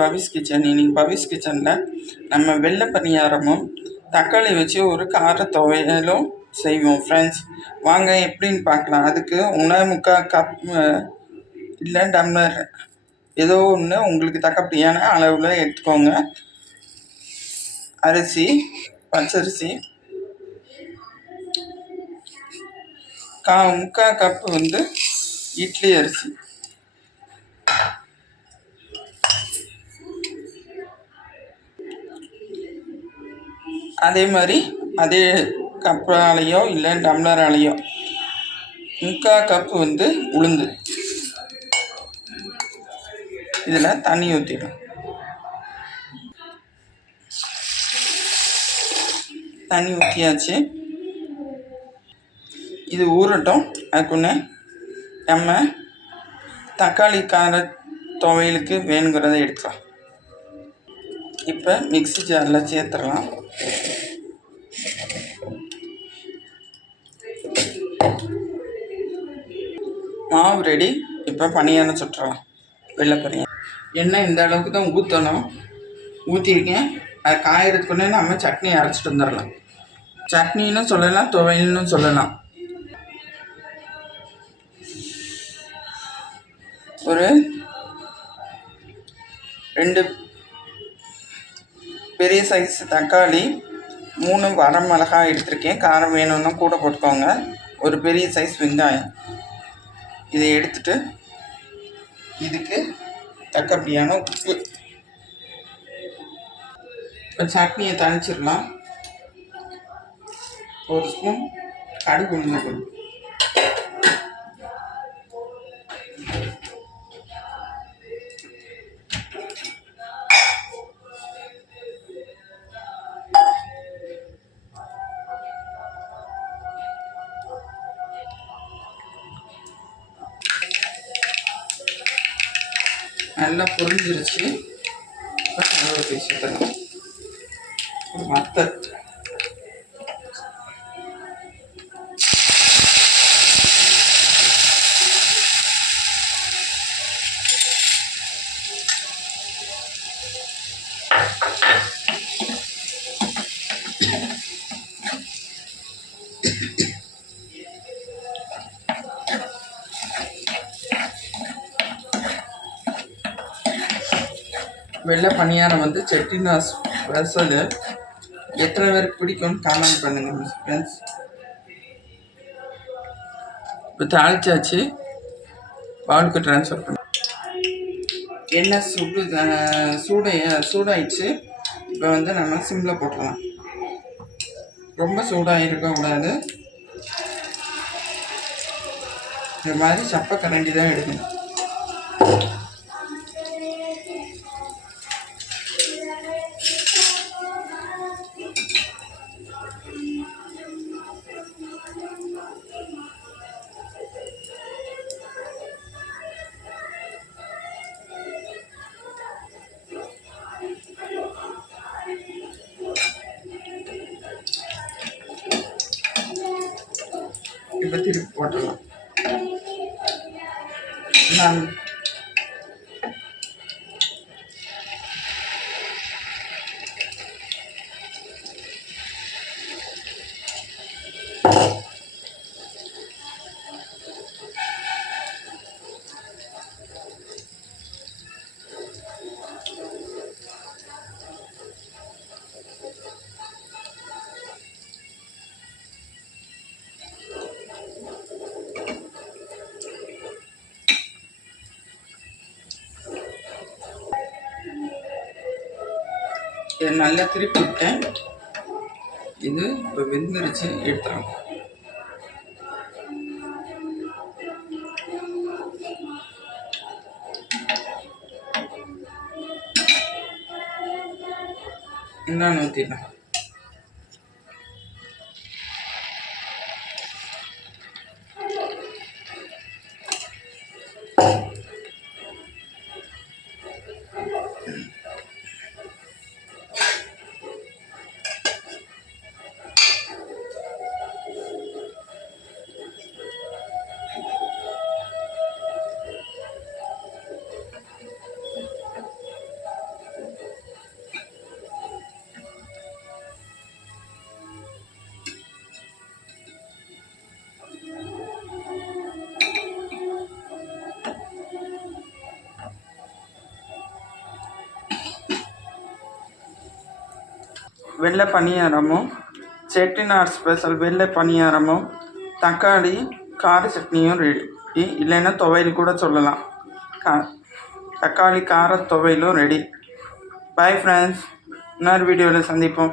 பவிஸ் kitchen. இன்னைக்கு பவிஸ் கிச்சனில் நம்ம வெள்ளை பணியாரமும் தக்காளி வச்சு ஒரு கார துவையலும் செய்வோம் ஃப்ரெண்ட்ஸ். வாங்க எப்படின்னு பார்க்கலாம். அதுக்கு 1.25 கப் இல்லை டம்ளர் ஏதோ ஒன்று உங்களுக்கு தக்கப்படியான அளவில் எடுத்துக்கோங்க. அரிசி, பச்சரிசி 3/4 கப் இட்லி அரிசி, அதே மாதிரி அதே கப்பாலேயோ இல்லை டம்ளராலேயோ 3/4 கப் உளுந்து. இதில் தண்ணி ஊற்றிடும். தண்ணி ஊற்றியாச்சு. இது ஊறட்டும். அதுக்குன்னு நம்ம தக்காளி கார துவையலுக்கு வேணுங்கிறத எடுக்கலாம். இப்போ மிக்ஸி ஜாரில் சேர்த்துடலாம். மாவு ரெடி. இப்போ பணியாரம் சுட்டுறலாம். வெள்ளை பணியாரம் எண்ணெய் இந்த அளவுக்கு தான் ஊற்றணும். ஊற்றிருக்கேன். அது காயறதுக்குள்ளே நம்ம சட்னி அரைச்சிட்டு வந்துடலாம். சட்னின்னு சொல்லலாம், துவையல்னு சொல்லலாம். ஒரு 2 பெரிய சைஸ் தக்காளி, 3 வரமிளகாய் எடுத்திருக்கேன். காரம் வேணும்னா கூட போட்டுக்கோங்க. ஒரு பெரிய சைஸ் வெங்காயம். இதை எடுத்துட்டு இதுக்கு தக்கப்படியான உப்பு. இப்போ சட்னியை தணிச்சிடலாம். 1 ஸ்பூன் கடுகு உளுந்து. நல்லா பொரிஞ்சிருச்சு. இப்போ கருவேப்பிலை சேர்த்துக்கலாம். ஒரு வத்தல். வெள்ளை பணியாரம் செட்டிநாடு ஸ்பெஷல். எத்தனை பேருக்கு பிடிக்கும்னு கமெண்ட் பண்ணுங்கள் ஃப்ரெண்ட்ஸ். இப்போ தாளிச்சாச்சு. பவுலுக்கு ட்ரான்ஸ்ஃபர் பண்ண எண்ணெய் சூடாயிடுச்சு. இப்போ நம்ம சிம்மில் போட்டுடலாம். ரொம்ப சூடாக இருக்கக்கூடாது. இந்த மாதிரி சப்பை கரண்டி தான் எடுக்கணும். இப்போ திருப்பி போட்டுடலாம். நான் இதை நல்லா திருப்பி விட்டேன். இது இப்போ வெந்துருச்சு. எடுத்துறோம். என்னன்னு ஊற்றிடலாம். வெள்ளை பணியாரமும், செட்டிநாடு ஸ்பெஷல் வெள்ளை பணியாரமும், தக்காளி கார சட்னியும் ரெடி. இல்லைன்னா துவையல் கூட சொல்லலாம். கா தக்காளி கார துவையலும் ரெடி. பாய் ஃப்ரெண்ட்ஸ், இன்னொரு வீடியோவில் சந்திப்போம்.